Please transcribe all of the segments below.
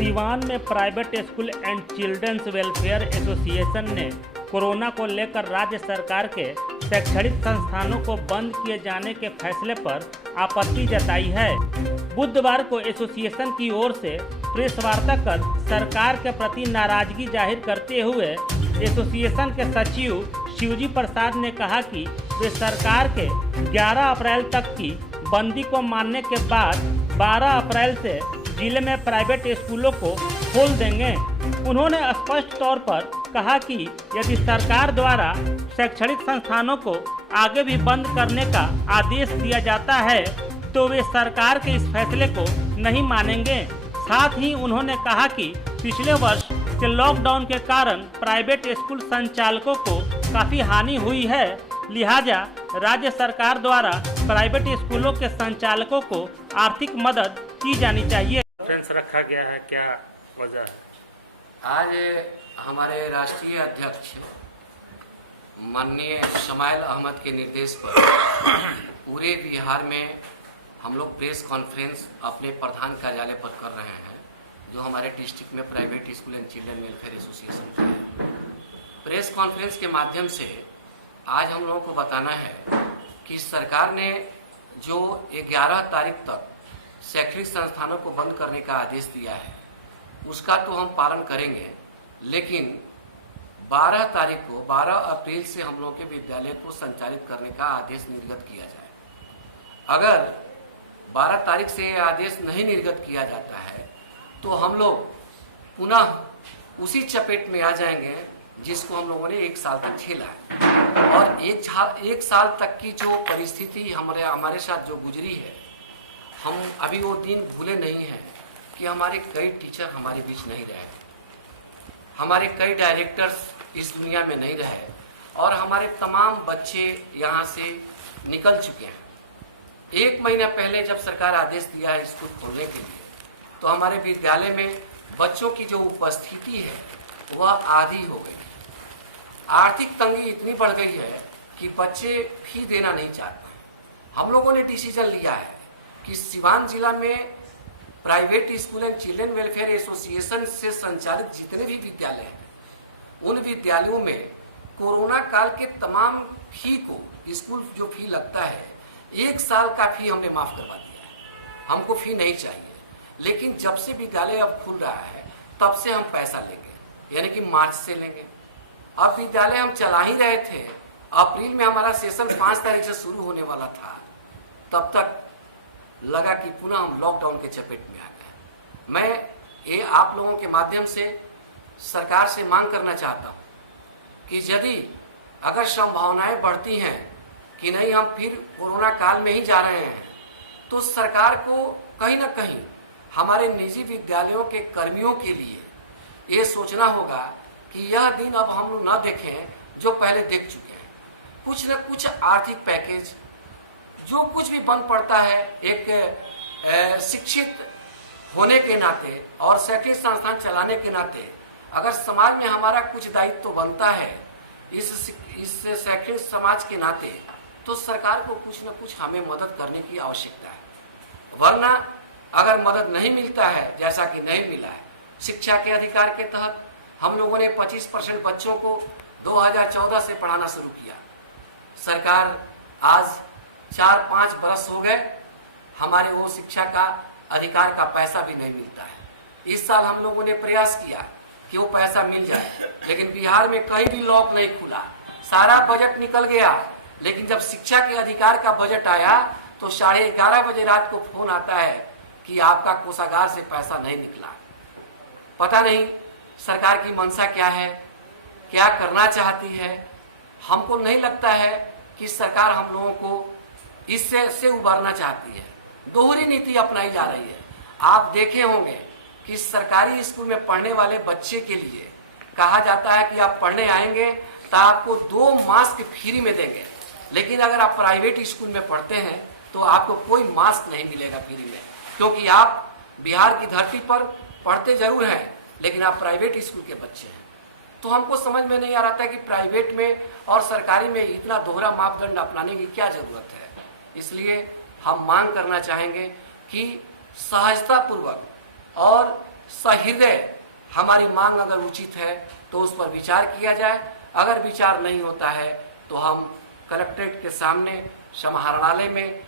सीवान में private school and children's welfare association ने corona को लेकर राज्य सरकार के शैक्षणिक संस्थानों को बंद किए जाने के फैसले पर आपत्ति जताई है। बुधवार को एसोसिएशन की ओर से प्रेस वार्ता कर सरकार के प्रति नाराजगी जाहिर करते हुए एसोसिएशन के सचिव शिवजी प्रसाद ने कहा कि वे सरकार के 11 अप्रैल तक की बंदी को मानने के बाद 12 अप्रैल से जिले में प्राइवेट स्कूलों को खोल देंगे। उन्होंने स्पष्ट तौर पर कहा कि यदि सरकार द्वारा शैक्षणिक संस्थानों को आगे भी बंद करने का आदेश दिया जाता है तो वे सरकार के इस फैसले को नहीं मानेंगे। साथ ही उन्होंने कहा कि पिछले वर्ष के लॉकडाउन के कारण प्राइवेट स्कूल संचालकों को काफ़ी हानि हुई है, लिहाजा राज्य सरकार द्वारा प्राइवेट स्कूलों के संचालकों को आर्थिक मदद की जानी चाहिए। रखा गया है, क्या वजह है? आज हमारे राष्ट्रीय अध्यक्ष माननीय शमाइल अहमद के निर्देश पर पूरे बिहार में हम लोग प्रेस कॉन्फ्रेंस अपने प्रधान कार्यालय पर कर रहे हैं, जो हमारे डिस्ट्रिक्ट में private school and children welfare association का है। प्रेस कॉन्फ्रेंस के माध्यम से आज हम लोगों को बताना है कि सरकार ने जो 11 तारीख तक शैक्षणिक संस्थानों को बंद करने का आदेश दिया है उसका तो हम पालन करेंगे, लेकिन 12 तारीख को 12 अप्रैल से हम लोगों के विद्यालय को संचालित करने का आदेश निर्गत किया जाए। अगर 12 तारीख से यह आदेश नहीं निर्गत किया जाता है तो हम लोग पुनः उसी चपेट में आ जाएंगे जिसको हम लोगों ने 1 साल तक झेला है। और एक साल तक की जो परिस्थिति हमारे साथ जो गुजरी है, हम अभी वो दिन भूले नहीं हैं कि हमारे कई टीचर हमारे बीच नहीं रहे, हमारे कई डायरेक्टर्स इस दुनिया में नहीं रहे और हमारे तमाम बच्चे यहाँ से निकल चुके हैं। 1 महीना पहले जब सरकार आदेश दिया है स्कूल खोलने के लिए तो हमारे विद्यालय में बच्चों की जो उपस्थिति है वह आधी हो गई। आर्थिक तंगी इतनी बढ़ गई है कि बच्चे फी देना नहीं चाहते। हम लोगों ने डिसीजन लिया है कि सीवान जिला में private school and children welfare association से संचालित जितने भी विद्यालय हैं उन विद्यालयों में कोरोना काल के तमाम फी को, स्कूल जो फी लगता है 1 साल का फी हमने माफ करवा दिया है। हमको फी नहीं चाहिए, लेकिन जब से विद्यालय अब खुल रहा है तब से हम पैसा लेंगे, यानी कि मार्च से लेंगे। अब विद्यालय हम चला ही रहे थे, अप्रैल में हमारा सेशन 5 तारीख से शुरू होने वाला था, तब तक लगा कि पुनः हम लॉकडाउन के चपेट में आ गए। मैं ये आप लोगों के माध्यम से सरकार से मांग करना चाहता हूँ कि यदि अगर संभावनाएं बढ़ती हैं कि नहीं हम फिर कोरोना काल में ही जा रहे हैं तो सरकार को कहीं ना कहीं हमारे निजी विद्यालयों के कर्मियों के लिए ये सोचना होगा कि यह दिन अब हम लोग न देखें जो पहले देख चुके हैं। कुछ न कुछ आर्थिक पैकेज जो कुछ भी बन पड़ता है, एक शिक्षित होने के नाते और शैक्षणिक संस्थान चलाने के नाते अगर समाज में हमारा कुछ दायित्व तो बनता है इस शैक्षणिक समाज के नाते, तो सरकार को कुछ न कुछ हमें मदद करने की आवश्यकता है। वरना अगर मदद नहीं मिलता है, जैसा कि नहीं मिला है, शिक्षा के अधिकार के तहत हम लोगों ने 25% बच्चों को 2014 से पढ़ाना शुरू किया। सरकार आज 4-5 बरस हो गए, हमारे वो शिक्षा का अधिकार का पैसा भी नहीं मिलता है। इस साल हम लोगों ने प्रयास किया कि वो पैसा मिल जाए, लेकिन बिहार में कहीं भी लॉक नहीं खुला, सारा बजट निकल गया। लेकिन जब शिक्षा के अधिकार का बजट आया तो 11:30 बजे रात को फोन आता है कि आपका कोषागार से पैसा नहीं निकला। पता नहीं सरकार की मंशा क्या है, क्या करना चाहती है। हमको नहीं लगता है कि सरकार हम लोगों को इससे उबारना चाहती है। दोहरी नीति अपनाई जा रही है। आप देखे होंगे कि सरकारी स्कूल में पढ़ने वाले बच्चे के लिए कहा जाता है कि आप पढ़ने आएंगे तो आपको 2 मास्क फ्री में देंगे, लेकिन अगर आप प्राइवेट स्कूल में पढ़ते हैं तो आपको कोई मास्क नहीं मिलेगा फ्री में, क्योंकि आप बिहार की धरती पर पढ़ते जरूर हैं लेकिन आप प्राइवेट स्कूल के बच्चे हैं। तो हमको समझ में नहीं आ रहा था कि प्राइवेट में और सरकारी में इतना दोहरा मापदंड अपनाने की क्या जरूरत है। इसलिए हम मांग करना चाहेंगे कि सहजतापूर्वक और सहृदय हमारी मांग अगर उचित है तो उस पर विचार किया जाए। अगर विचार नहीं होता है तो हम कलेक्ट्रेट के सामने समाहरणालय में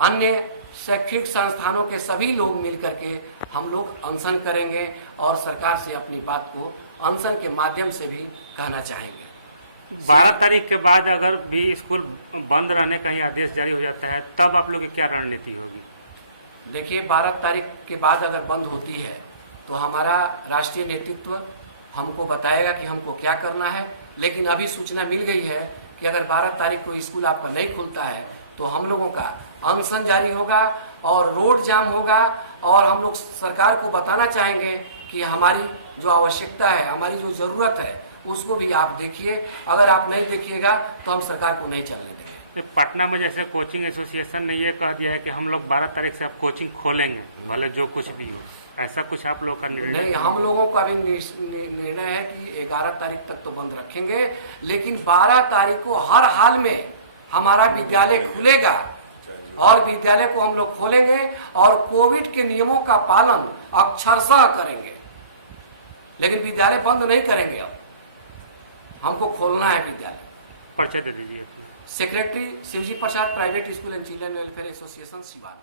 अन्य शैक्षिक संस्थानों के सभी लोग मिलकर के हम लोग अनशन करेंगे और सरकार से अपनी बात को अनशन के माध्यम से भी कहना चाहेंगे। 12 तारीख के बाद अगर भी स्कूल बंद रहने का ही आदेश जारी हो जाता है तब आप लोग की क्या रणनीति होगी? देखिए, 12 तारीख के बाद अगर बंद होती है तो हमारा राष्ट्रीय नेतृत्व हमको बताएगा कि हमको क्या करना है। लेकिन अभी सूचना मिल गई है कि अगर 12 तारीख को स्कूल आपका नहीं खुलता है तो हम लोगों का अनशन जारी होगा और रोड जाम होगा और हम लोग सरकार को बताना चाहेंगे कि हमारी जो आवश्यकता है, हमारी जो ज़रूरत है उसको भी आप देखिए। अगर आप नहीं देखिएगा तो हम सरकार को नहीं चलने देंगे। पटना में जैसे कोचिंग एसोसिएशन ने ये कह दिया है कि हम लोग 12 तारीख से आप कोचिंग खोलेंगे, भले जो कुछ भी हो, ऐसा कुछ आप लोग का निर्णय? नहीं, हम लोगों का अभी निर्णय है कि 11 तारीख तक तो बंद रखेंगे, लेकिन 12 तारीख को हर हाल में हमारा विद्यालय खुलेगा और विद्यालय को हम लोग खोलेंगे और कोविड के नियमों का पालन अक्षरशः करेंगे, लेकिन विद्यालय बंद नहीं करेंगे। अब हमको खोलना है विद्यालय। परिचय दे दीजिए। Secretary Shivji Prasad, private school and children welfare association, Siwan.